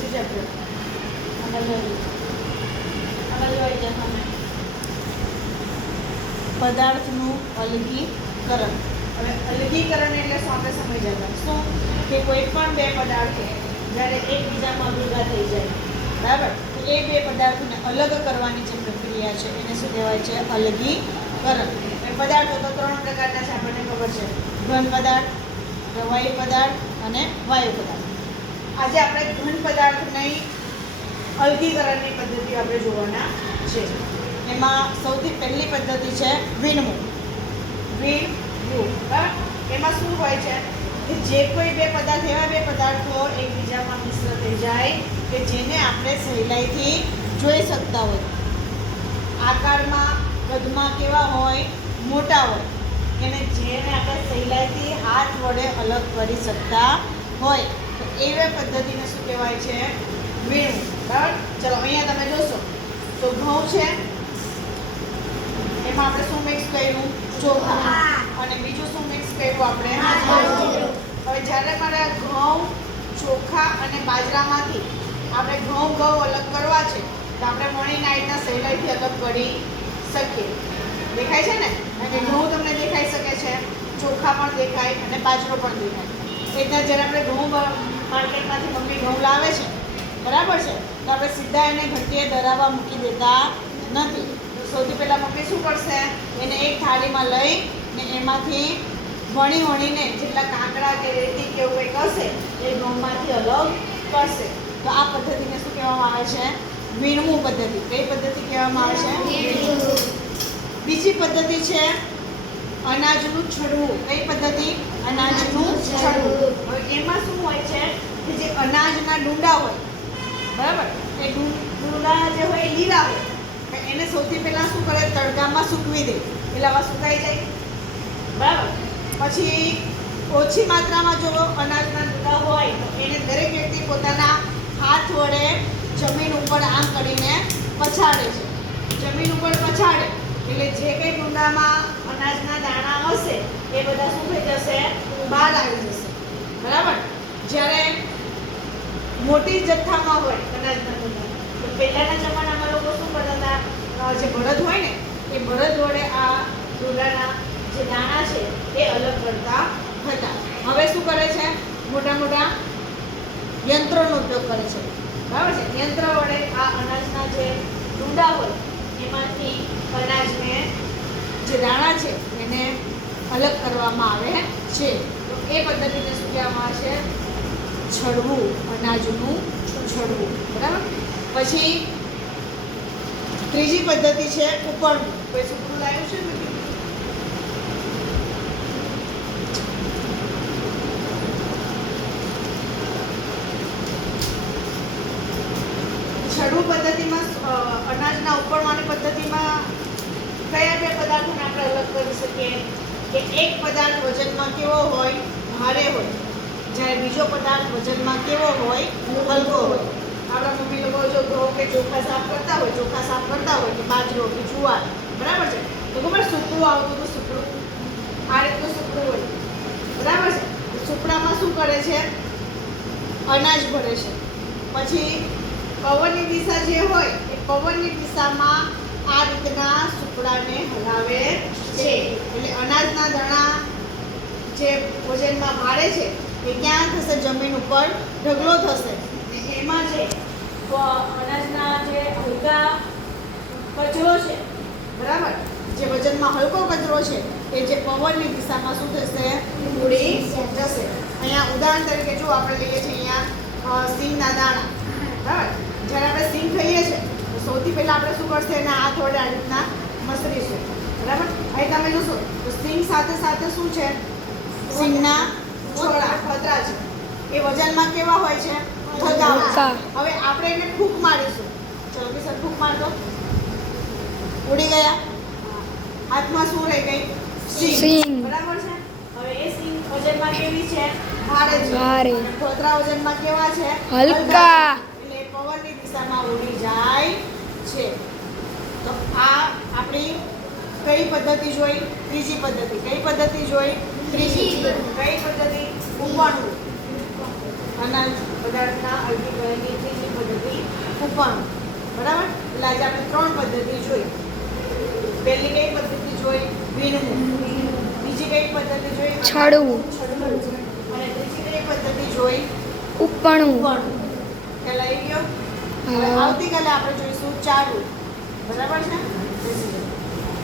Chapter આગળ જોઈ આગળ જોઈ જાય સામે પદાર્થનું અલગીકરણ. હવે અલગીકરણ એટલે શું આપણે જતા શું? કે કોઈ પણ બે પદાર્થ જ્યારે એકબીજામાં ભેગા થઈ જાય. બરાબર? તો એ બે પદાર્થોને અલગ કરવાની જે પ્રક્રિયા છે, એને શું કહેવાય છે? અલગીકરણ. પદાર્થો તો ત્રણ પ્રકારના છે, આપણને ખબર છે. ઘન પદાર્થ પ્રવાહી પદાર્થ અને વાયુ પદાર્થ. આજે આપણે ઘન પદાર્થની અલગીકરણની પદ્ધતિ આપણે જોવાના છે. એમાં સૌથી પહેલી પદ્ધતિ છે વીણવું. બરાબર? એમાં શું હોય છે? કે જે કોઈ બે પદાર્થ, એવા બે પદાર્થો એકબીજામાં મિશ્ર થઈ જાય કે જેને આપણે સહેલાઈથી જોઈ શકતા હોય. આકારમાં કદમાં કેવા હોય? મોટા હોય. એને જેને આપણે સહેલાઈથી હાથ વડે અલગ કરી શકતા હોય. એવી પદ્ધતિને શું કહેવાય છે? વીણવું બરાબર? ચલો અહીંયા તમે જોશો. તો ઘઉં છે. એમાં આપણે શું મિક્સ કર્યું? ચોખા. અને બીજું શું મિક્સ કર્યું આપણે? હવે જ્યારે મારે ઘઉં ચોખા અને બાજરામાંથી આપણે ઘઉં ઘઉં અલગ કરવા છે તો આપણે મણી નાઈટના સહેલાઈથી અલગ કરી શકીએ. દેખાય છે ને? અને ઘઉં તમને દેખાઈ શકે છે. ચોખા પણ દેખાય અને બાજરો પણ દેખાય. એટલે જ્યારે આપણે ઘઉં માર્કેટમાંથી મમ્મી ઘઉં લાવે છે. બરાબર છે? તો આપણે સીધા એને ઘંટીએ ધરાવવા મૂકી દેતા નથી. તો સૌથી પહેલાં મમ્મી શું કરશે? એને એક થાળીમાં લઈ ને એમાંથી વણી વણીને જેટલા કાંકડા કે રેતી કે એવું કંઈક હશે એ ઘઉંમાંથી અલગ કરશે. તો આ પદ્ધતિને શું કહેવામાં આવે છે? વીણવું પદ્ધતિ. કઈ પદ્ધતિ કહેવામાં આવે છે? બીજી પદ્ધતિ છે અનાજનું છડવું. કઈ પદ્ધતિ? અનાજનું છડવું. એમાં શું હોય છે કે જે અનાજના ડુંડા હોય, બરાબર? એ ડુંડા જે હોય એ લીલા હોય. એને સૌથી પહેલાં શું કરે? તડકામાં સૂકવી દે. એટલે આવા સુકાઈ જાય. બરાબર? પછી ઓછી માત્રામાં જો અનાજના ડુંડા હોય, તો એને દરેક વ્યક્તિ પોતાના હાથ વડે જમીન ઉપર આમ કરીને પછાડે છે. જમીન ઉપર પછાડે. એટલે જે કંઈ ડુંડામાં અનાજના દાણા હશે, એ બધા શું થઈ જશે? બહાર આવી જશે. બરાબર? જ્યારે મોટી જથ્થામાં હોય અનાજના દાણા પહેલાંના જમાનામાં લોકો શું કરતા હતા? જે બળદ હોય ને, એ બળદ વડે આ ઢોલાના જે દાણા છે, એ અલગ કરતા હતા. હવે શું કરે છે? મોટા મોટા યંત્રોનો ઉપયોગ કરે છે. બરાબર છે? યંત્ર વડે આ અનાજના જે ડુંડા હોય, એમાંથી અનાજને જે દાણા છે એને અલગ કરવામાં આવે છે. તો એ પદ્ધતિને શું કહેવામાં છે? છડવું, અનાજનું છડવું. બરાબર? પછી ત્રીજી પદ્ધતિ છે ઉપરનું કોઈ સૂકડું લાવ્યું છે? ને છડવું પદ્ધતિમાં અનાજના ઉપરવાની પદ્ધતિમાં કયા બે પદાર્થોને આપણે અલગ કરી શકીએ? કે એક પદાર્થ વજનમાં કેવો હોય? ભારે હોય. જ્યારે બીજો પદાર્થ વજનમાં કેવો હોય? હલકો હોય. આપણા મમ્મી લોકો જો ઘઉં કે ચોખા સાફ કરતા હોય, ચોખા સાફ કરતા હોય કે બાજરો કે જુવાર, બરાબર છે? તો ખબર સૂકું આવતું તો સૂકડું. આ રીતનું સૂકડું હોય. બરાબર છે? સૂકડામાં શું કરે છે? અનાજ ભરે છે. પછી પવનની દિશા જે હોય, એ પવનની દિશામાં આ રીતના સુકડાને હલાવે છે. એટલે અનાજના દાણા જે ભોજનમાં મારે છે, એ ક્યાં થશે? જમીન ઉપર ઢગલો થશે. એમાં જે અનાજના જે હલકા કચરો છે, બરાબર? જે વજનમાં હલકો કચરો છે, એ જે પવનની દિશામાં શું થશે? ઉડી જશે. અહીંયા ઉદાહરણ તરીકે જો આપણે લઈએ છીએ, અહીંયા સિંહના દાણા. બરાબર? જ્યારે આપણે સિંગ ખાઈએ છીએ સૌથી પહેલાં આપણે શું કરશે એના હાથ વડે આ રીતના મસરીશું. બરાબર? અહીં તમે જોશો તો સિંગ સાથે સાથે શું છે? સિંગના છોડા ફતરા છે. એ વજનમાં કેવા હોય છે. હવે આપણે એને ફૂંક મારીશું. ચલો કે સર ફૂંક મારતો ઉડી ગયા? હાથમાં શું રહી ગઈ સિંગ. બરાબર છે? હવે એ સિંગ વજનમાં કેવી છે? ભારે છે. ભારે. વજનમાં કેવા છે? હલકા. એટલે પવનની દિશામાં ઉડી જાય. છે. તો આ આપણી કઈ પદ્ધતિ જોઈ? ત્રીજી પદ્ધતિ. કઈ પદ્ધતિ જોઈ? ત્રીજી. કઈ પદ્ધતિ? ઉપાણું. અનાજ પદાર્થના અલગીકરણની ઉપાણું. બરાબર? એટલે આજે આપણે ત્રણ પદ્ધતિ જોઈ. પહેલી કઈ પદ્ધતિ જોઈ? વીણવું. બીજી કઈ પદ્ધતિ જોઈ? છડવું. અને ત્રીજી કઈ પદ્ધતિ જોઈ? ઉપણું. પહેલાં આવી ગયો. આવતીકાલે આપણે જોઈશું ચાલુ બરાબર છે?